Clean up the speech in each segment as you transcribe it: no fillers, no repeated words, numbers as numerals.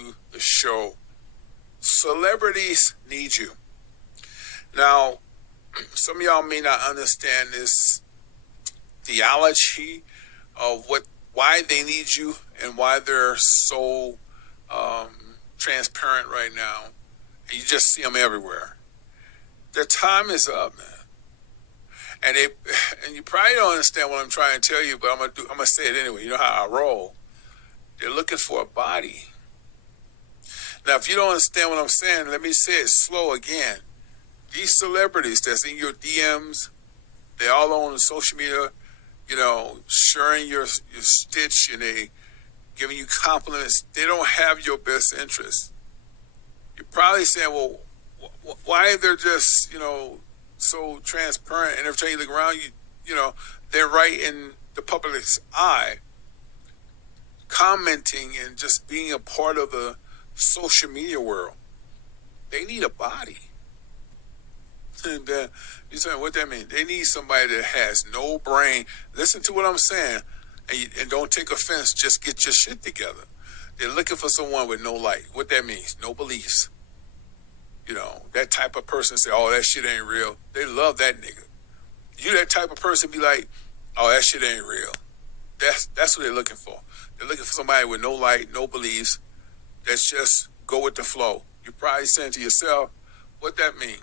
to the show. Celebrities need you. Now, some of y'all may not understand this theology of why they need you and why they're so transparent right now. And you just see them everywhere. Their time is up, man. And you probably don't understand what I'm trying to tell you, but I'm gonna say it anyway. You know how I roll. They're looking for a body. Now, if you don't understand what I'm saying, let me say it slow again. These celebrities that's in your DMs, they all on social media, sharing your stitch, and they giving you compliments. They don't have your best interest. You're probably saying, well, why they're just, so transparent, and every time you look around, they're right in the public's eye, commenting and just being a part of the social media world. They need a body. And you're saying, what that mean? They need somebody that has no brain. Listen to what I'm saying, and don't take offense. Just get your shit together. They're looking for someone with no light. What that means? No beliefs. That type of person say, oh, that shit ain't real. They love that nigga. You that type of person be like, oh, that shit ain't real. That's what they're looking for. They're looking for somebody with no light, no beliefs. That's just go with the flow. You're probably saying to yourself, what that mean?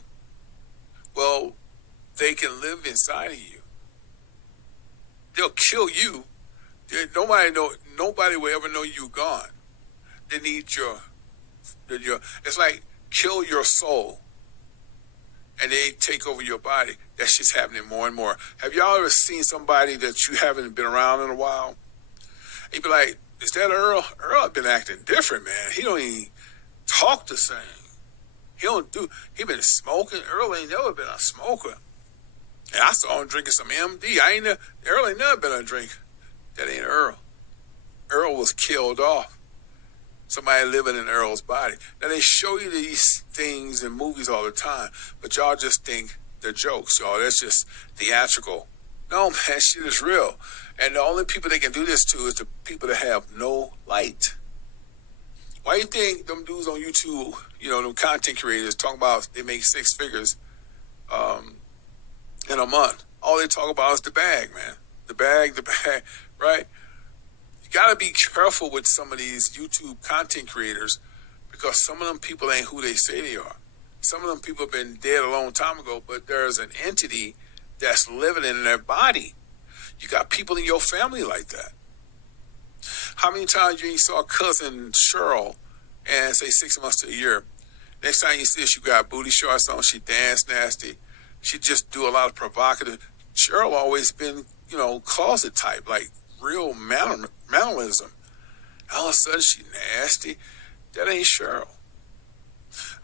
Well, they can live inside of you. They'll kill you. Nobody will ever know you're gone. They need your. It's like kill your soul, and they take over your body. That shit's happening more and more. Have y'all ever seen somebody that you haven't been around in a while? You'd be like, is that Earl? Earl been acting different, man. He don't even talk the same. He been smoking. Earl ain't never been a smoker. And I saw him drinking some MD. Earl ain't never been a drinker. That ain't Earl. Earl was killed off. Somebody living in Earl's body. Now they show you these things in movies all the time, but y'all just think they're jokes, y'all. That's just theatrical. No, man, shit is real. And the only people they can do this to is the people that have no light. Why you think them dudes on YouTube, them content creators talking about they make 6 figures in a month? All they talk about is the bag, man. The bag, right? You got to be careful with some of these YouTube content creators because some of them people ain't who they say they are. Some of them people have been dead a long time ago, but there's an entity that's living in their body. You got people in your family like that. How many times you saw cousin Cheryl and say 6 months to a year? Next time you see her, she got booty shorts on, she dance nasty. She just do a lot of provocative. Cheryl always been, closet type, like real mannerism. All of a sudden she nasty. That ain't Cheryl.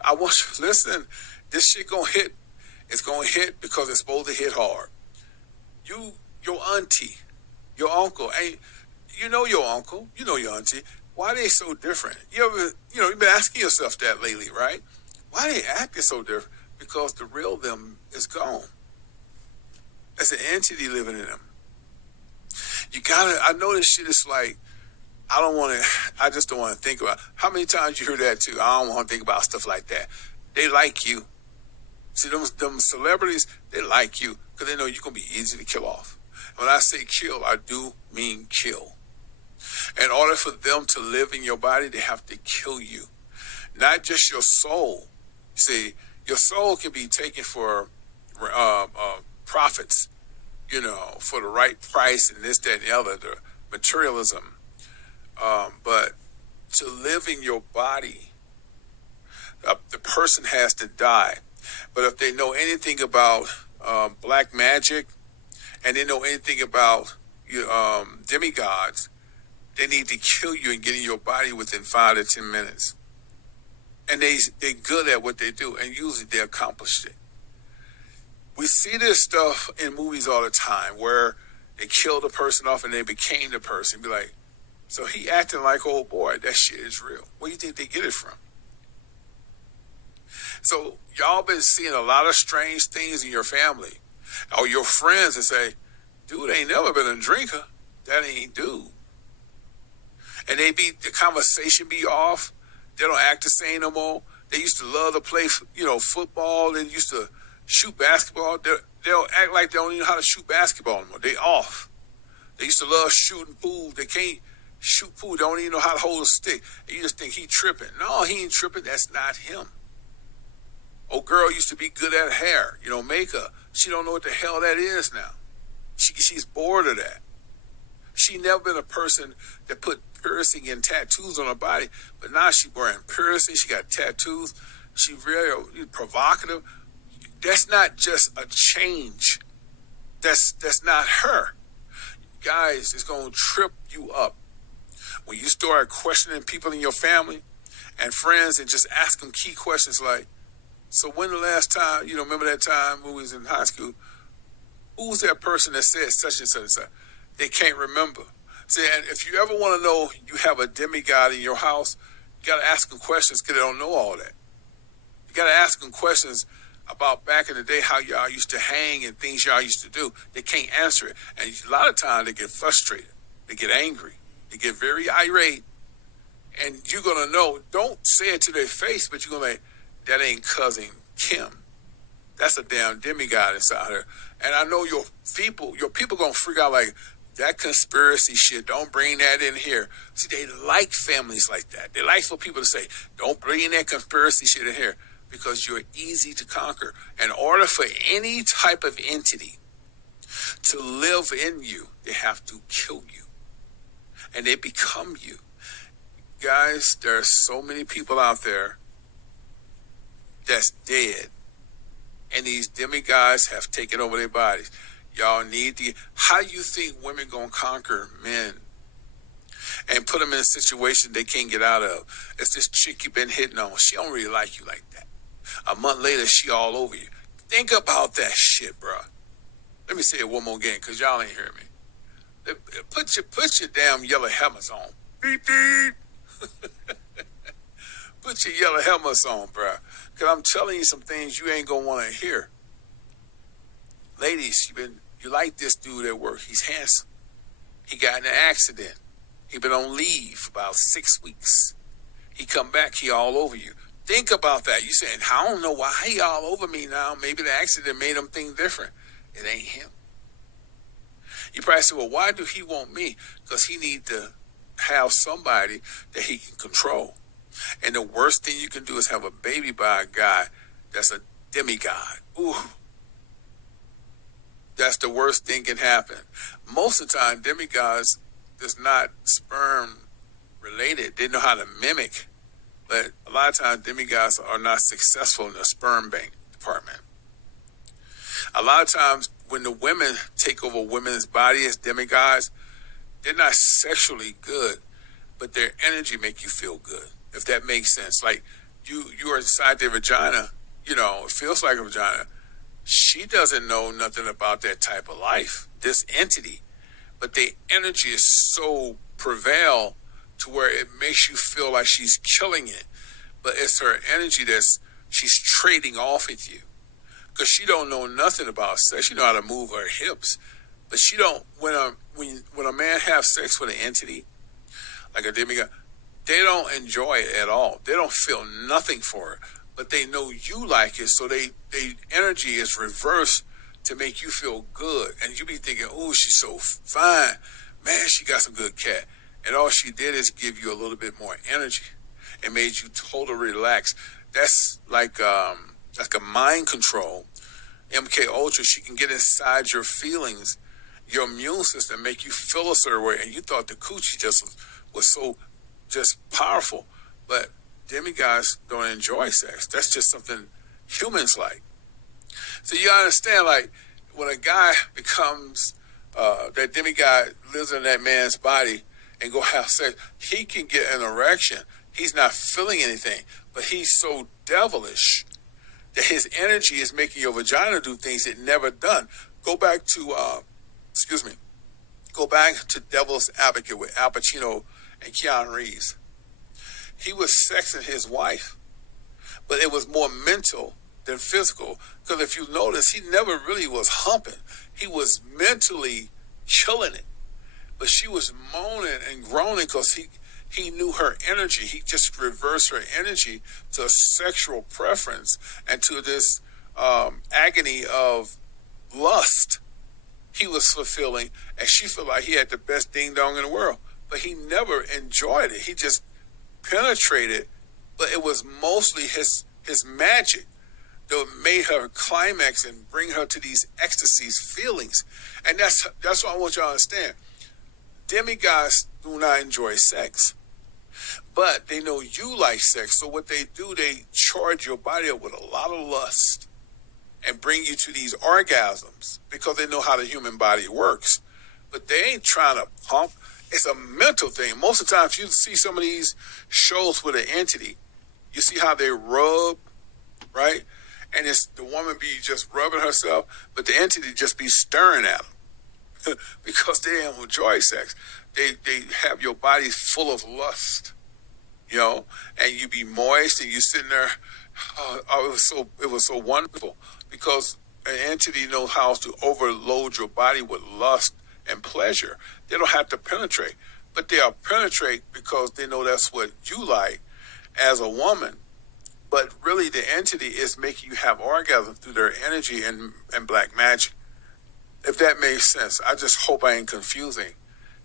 I want you to listen. This shit gonna hit. It's gonna hit because it's supposed to hit hard. Your auntie, your uncle, you know your uncle, you know your auntie. Why they so different? You've been asking yourself that lately, right? Why they acting so different? Because the real them is gone. There's an entity living in them. I know this shit is like, I just don't want to think about it. How many times you hear that too? I don't want to think about stuff like that. They like you. See, them celebrities, they like you because they know you're going to be easy to kill off. When I say kill, I do mean kill. In order for them to live in your body, they have to kill you. Not just your soul. See, your soul can be taken for profits, for the right price and this, that, and the other, the materialism. But to live in your body, the person has to die. But if they know anything about black magic and they know anything about demigods, they need to kill you and get in your body within 5 to 10 minutes. And they're good at what they do, and usually they accomplish it. We see this stuff in movies all the time where they killed a person off and they became the person. Be like, so he acting like old boy. That shit is real. Where do you think they get it from? So y'all been seeing a lot of strange things in your family or your friends and say, dude ain't never been a drinker. That ain't dude. And the conversation be off. They don't act the same no more. They used to love to play, football. They used to shoot basketball. They'll act like they don't even know how to shoot basketball anymore. They off. They used to love shooting pool. They can't shoot pool. They don't even know how to hold a stick. And you just think he tripping. No, he ain't tripping. That's not him. Old girl used to be good at hair, makeup. She don't know what the hell that is now. She's bored of that. She never been a person that put piercing and tattoos on her body, but now she wearing piercing. She got tattoos. She really provocative. That's not just a change. That's not her. Guys, it's going to trip you up when you start questioning people in your family and friends and just ask them key questions like, so when the last time, remember that time when we was in high school, who was that person that said such and such and such? They can't remember. See, and if you ever want to know you have a demigod in your house, you got to ask them questions because they don't know all that. You got to ask them questions about back in the day, how y'all used to hang and things y'all used to do. They can't answer it. And a lot of times they get frustrated. They get angry. They get very irate. And you're going to know, don't say it to their face, but you're going to that ain't cousin Kim. That's a damn demigod inside her. And I know your people going to freak out like, that conspiracy shit, don't bring that in here. See, they like families like that. They like for people to say, don't bring that conspiracy shit in here because you're easy to conquer. In order for any type of entity to live in you, they have to kill you. And they become you. Guys, there are so many people out there that's dead. And these demigods have taken over their bodies. Y'all need to, how you think women gonna conquer men and put them in a situation they can't get out of? It's this chick you've been hitting on. She don't really like you like that. A month later, she all over you. Think about that shit, bro. Let me say it one more again, because y'all ain't hear me. Put your damn yellow helmets on. Beep, beep. Put your yellow helmets on, bro. Because I'm telling you some things you ain't going to want to hear. Ladies, you like this dude at work. He's handsome. He got in an accident. He been on leave for about 6 weeks. He come back, he all over you. Think about that. You saying, I don't know why he all over me now. Maybe the accident made him think different. It ain't him. You probably say, well, why do he want me? Because he need to have somebody that he can control. And the worst thing you can do is have a baby by a guy that's a demigod. Ooh. That's the worst thing can happen. Most of the time, demigods is not sperm related. They know how to mimic. But a lot of times, demigods are not successful in the sperm bank department. A lot of times, when the women take over women's body as demigods, they're not sexually good, but their energy make you feel good. If that makes sense. Like you are inside their vagina, it feels like a vagina. She doesn't know nothing about that type of life, this entity. But the energy is so prevail to where it makes you feel like she's killing it. But it's her energy she's trading off with you. Because she don't know nothing about sex. She know how to move her hips. But she don't, when a man have sex with an entity, like a demigod, they don't enjoy it at all. They don't feel nothing for it, but they know you like it, so they energy is reversed to make you feel good. And you be thinking, oh, she's so fine. Man, she got some good cat. And all she did is give you a little bit more energy and made you totally relax. That's like a mind control. MK Ultra, she can get inside your feelings, your immune system, make you feel a certain way. And you thought the coochie just was so just powerful, but demigods don't enjoy sex. That's just something humans like. So you understand, like when a guy becomes that demigod lives in that man's body and go have sex, he can get an erection. He's not feeling anything, but he's so devilish that his energy is making your vagina do things it never done. Go back to Devil's Advocate with Al Pacino and Keanu Reeves. He was sexing his wife, but it was more mental than physical. Because if you notice, he never really was humping. He was mentally killing it. But she was moaning and groaning because he knew her energy. He just reversed her energy to a sexual preference and to this agony of lust he was fulfilling, and she felt like he had the best ding dong in the world. But he never enjoyed it. He just penetrated, but it was mostly his magic that made her climax and bring her to these ecstasies feelings. And that's what I want y'all to understand. Demigods do not enjoy sex, but they know you like sex. So what they do, they charge your body up with a lot of lust and bring you to these orgasms because they know how the human body works. But they ain't trying to pump. It's a mental thing. Most of the time, if you see some of these shows with an entity, you see how they rub, right? And it's the woman be just rubbing herself, but the entity just be staring at them because they don't enjoy sex. They have your body full of lust, you know, and you be moist and you sitting there. Oh, it was so wonderful because an entity knows how to overload your body with lust and pleasure. They don't have to penetrate, but they'll penetrate because they know that's what you like as a woman. But really the entity is making you have orgasm through their energy and black magic. If that makes sense. I just hope I ain't confusing,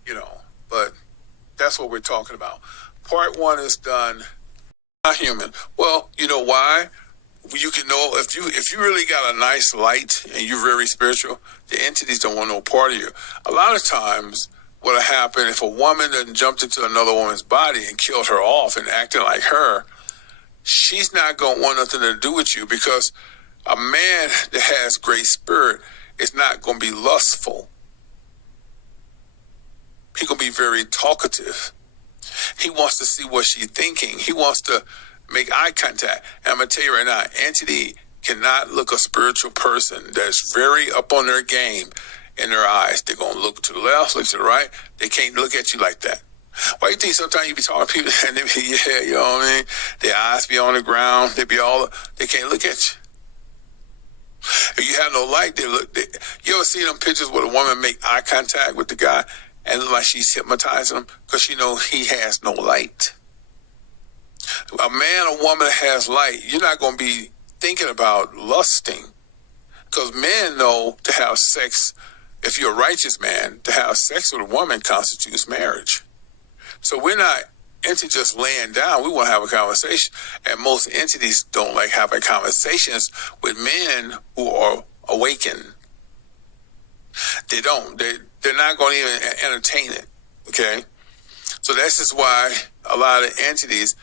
you know, but that's what we're talking about. Part one is done. Not human. Well, you know why? You can know if you really got a nice light and you're very spiritual, the entities don't want no part of you. A lot of times what'll happen if a woman done jumped into another woman's body and killed her off and acting like her, she's not gonna want nothing to do with you because a man that has great spirit is not gonna be lustful. He's gonna be very talkative. He wants to see what she's thinking. He wants to make eye contact. And I'm going to tell you right now, entity cannot look a spiritual person that's very up on their game in their eyes. They're going to look to the left, look to the right. They can't look at you like that. Why do you think sometimes you be talking to people and they be, yeah, you know what I mean? Their eyes be on the ground. They can't look at you. If you have no light, you ever see them pictures where a woman make eye contact with the guy and look like she's hypnotizing him because she knows he has no light? A man or woman that has light, you're not going to be thinking about lusting because men know to have sex, if you're a righteous man, to have sex with a woman constitutes marriage. So we're not into just laying down. We want to have a conversation. And most entities don't like having conversations with men who are awakened. They don't. They're not going to even entertain it. Okay? So that's just why a lot of entities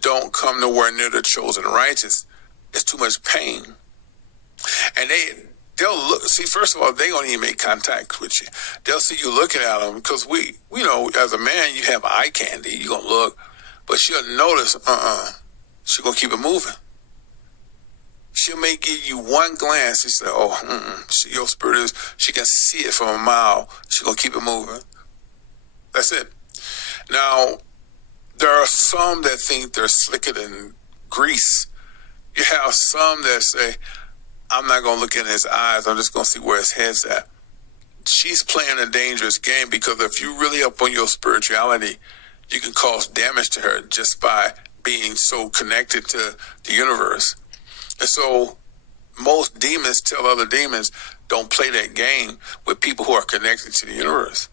don't come nowhere near the chosen righteous. It's too much pain. And they'll look, see, first of all, they don't even make contact with you. They'll see you looking at them because we know as a man, you have eye candy. You're going to look, but she'll notice, she's going to keep it moving. She may give you one glance. She say, your spirit is, she can see it from a mile. She's going to keep it moving. That's it. Now, there are some that think they're slicker than grease. You have some that say, I'm not going to look in his eyes. I'm just going to see where his head's at. She's playing a dangerous game because if you really up on your spirituality, you can cause damage to her just by being so connected to the universe. And so most demons tell other demons, don't play that game with people who are connected to the universe.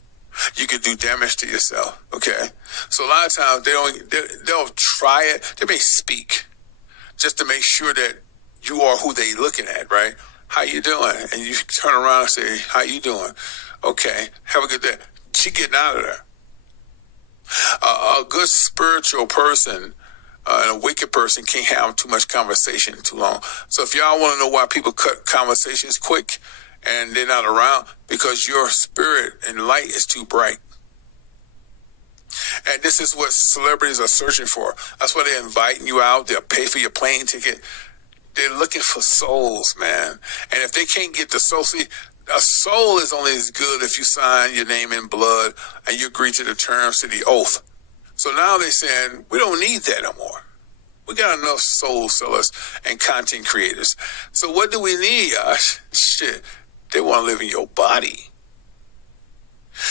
You can do damage to yourself, okay? So a lot of times they'll try it. They may speak just to make sure that you are who they looking at, right? How you doing? And you turn around and say, how you doing? Okay, have a good day. She getting out of there. A good spiritual person and a wicked person can't have too much conversation too long. So if y'all want to know why people cut conversations quick and they're not around, because your spirit and light is too bright. And this is what celebrities are searching for. That's why they're inviting you out. They'll pay for your plane ticket. They're looking for souls, man. And if they can't get the soul, see, a soul is only as good if you sign your name in blood and you agree to the terms to the oath. So now they're saying, we don't need that no more. We got enough soul sellers and content creators. So what do we need, Yash? Shit, they want to live in your body.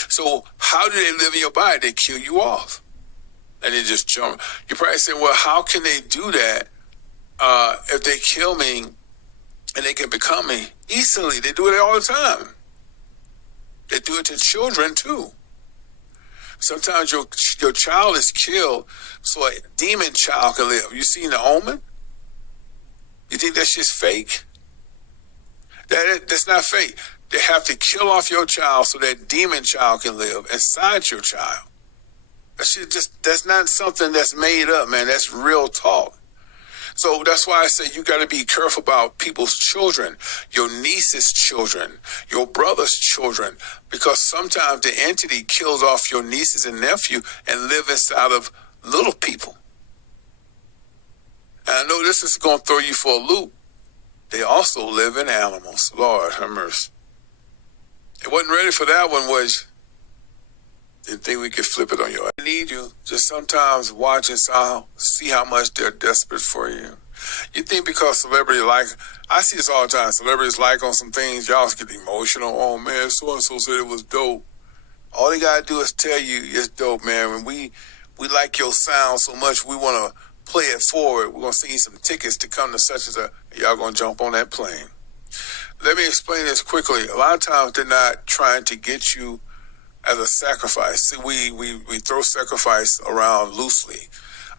So how do they live in your body? They kill you off. and they just jump. You're probably saying, well, how can they do that if they kill me and they can become me? Easily. They do it all the time. They do it to children too. Sometimes your child is killed so a demon child can live. You seen The Omen? You think that's just fake? That's not fake. They have to kill off your child so that demon child can live inside your child. That's not something that's made up, man. That's real talk. So that's why I say you got to be careful about people's children, your niece's children, your brother's children, because sometimes the entity kills off your nieces and nephew and live inside of little people. And I know this is going to throw you for a loop. They also live in animals. Lord have mercy. It wasn't ready for that one, was you? Didn't think we could flip it on you. I need you to sometimes watch and see how much they're desperate for you. You think because celebrity I see this all the time. Celebrities on some things, y'all get emotional. Oh man, so-and-so said it was dope. All they gotta do is tell you it's dope, man. When we like your sound so much, we want to play it forward. We're gonna send you some tickets to come to such as y'all gonna jump on that plane. Let me explain this quickly. A lot of times they're not trying to get you as a sacrifice. See, we throw sacrifice around loosely.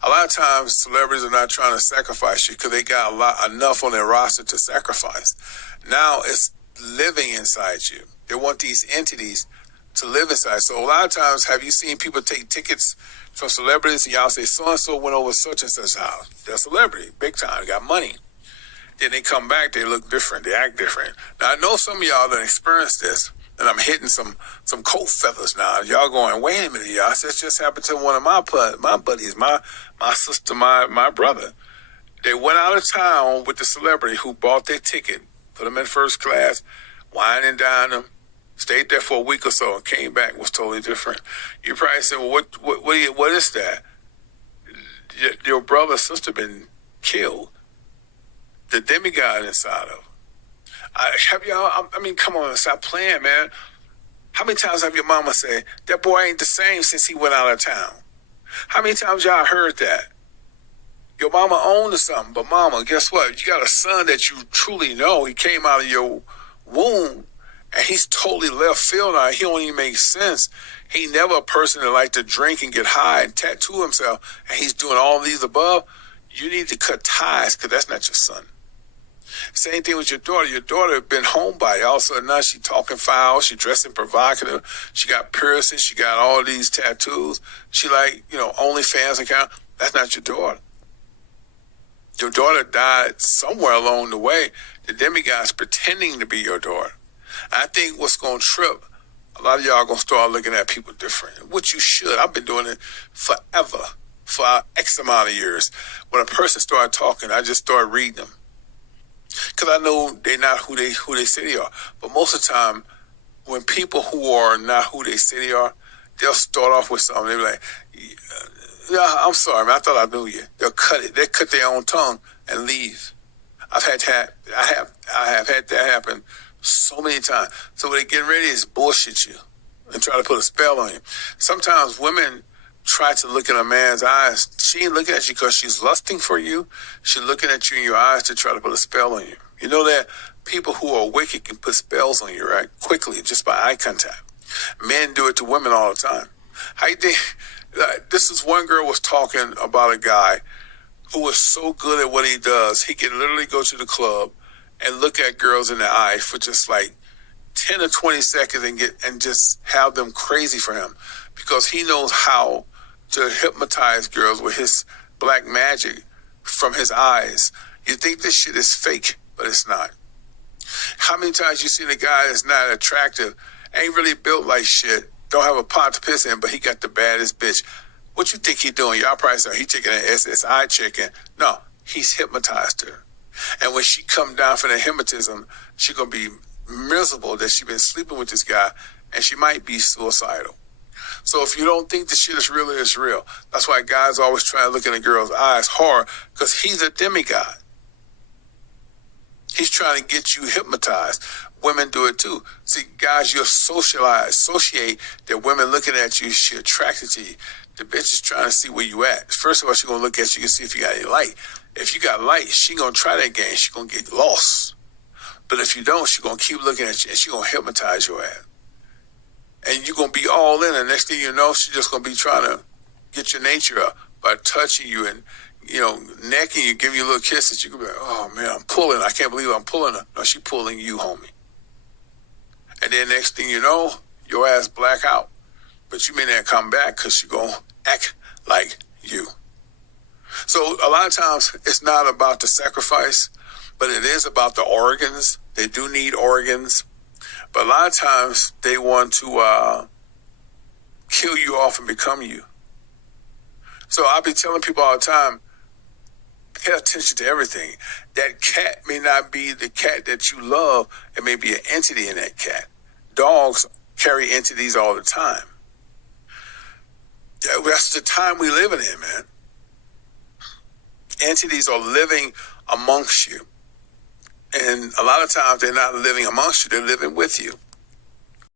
A lot of times celebrities are not trying to sacrifice you because they got enough on their roster to sacrifice. Now it's living inside you. They want these entities to live inside. So a lot of times, have you seen people take tickets from celebrities and y'all say, so-and-so went over such and such house? They're a celebrity, big time, got money. Then they come back, they look different, they act different. Now I know some of y'all that experienced this, and I'm hitting some coat feathers now. Y'all going, wait a minute, y'all. This just happened to one of my buddies, my sister, my brother. They went out of town with the celebrity who bought their ticket, put them in first class, wine and dine them, stayed there for a week or so, and came back, was totally different. You probably say, well, what is that? Your brother or sister been killed. The demigod inside of them. Come on, stop playing, man. How many times have your mama said, that boy ain't the same since he went out of town? How many times y'all heard that? Your mama owned something, but mama, guess what? You got a son that you truly know. He came out of your womb, and he's totally left field now. He don't even make sense. He never a person that liked to drink and get high and tattoo himself, and he's doing all these above. You need to cut ties, because that's not your son. Same thing with your daughter. Your daughter been homebody. All of a sudden now she talking foul. She dressing provocative. She got piercings. She got all these tattoos. She OnlyFans account. That's not your daughter. Your daughter died somewhere along the way. The demigod's pretending to be your daughter. I think what's going to trip, a lot of y'all going to start looking at people different, which you should. I've been doing it forever, for X amount of years. When a person started talking, I just started reading them. Because I know they're not who they say they are. But most of the time, when people who are not who they say they are, they'll start off with something. They'll be like, yeah, I'm sorry, man, I thought I knew you. They'll cut it. They cut their own tongue and leave. I have had that happen so many times. So when they get ready to bullshit you and try to put a spell on you. Sometimes women try to look in a man's eyes. She ain't looking at you because she's lusting for you. She's looking at you in your eyes to try to put a spell on you. You know that people who are wicked can put spells on you, right? Quickly, just by eye contact. Men do it to women all the time. How you think? This is one girl was talking about a guy who was so good at what he does. He can literally go to the club and look at girls in the eye for just like 10 or 20 seconds and just have them crazy for him, because he knows how to hypnotize girls with his black magic from his eyes. You think this shit is fake, but it's not. How many times you seen a guy that's not attractive, ain't really built like shit, don't have a pot to piss in, but he got the baddest bitch? What you think he doing? Y'all probably say he taking an SSI chicken. No, he's hypnotized her. And when she come down for the hypnotism, she gonna be miserable that she been sleeping with this guy, and she might be suicidal. So if you don't think the shit is real, it's real. That's why guys always try to look in a girl's eyes hard, because he's a demigod. He's trying to get you hypnotized. Women do it too. See, guys, you associate that women looking at you, she attracted to you. The bitch is trying to see where you at. First of all, she's going to look at you and see if you got any light. If you got light, she going to try that game. She going to get lost. But if you don't, she going to keep looking at you and she going to hypnotize your ass. And you're going to be all in. And next thing you know, she's just going to be trying to get your nature up by touching you and, necking you, giving you little kisses. You can be like, oh, man, I'm pulling. I can't believe I'm pulling her. No, she pulling you, homie. And then next thing you know, your ass black out. But you may not come back because she's going to act like you. So a lot of times it's not about the sacrifice, but it is about the organs. They do need organs. But a lot of times they want to kill you off and become you. So I'll be telling people all the time, pay attention to everything. That cat may not be the cat that you love. It may be an entity in that cat. Dogs carry entities all the time. That's the time we live in, man. Entities are living amongst you. And a lot of times they're not living amongst you, they're living with you.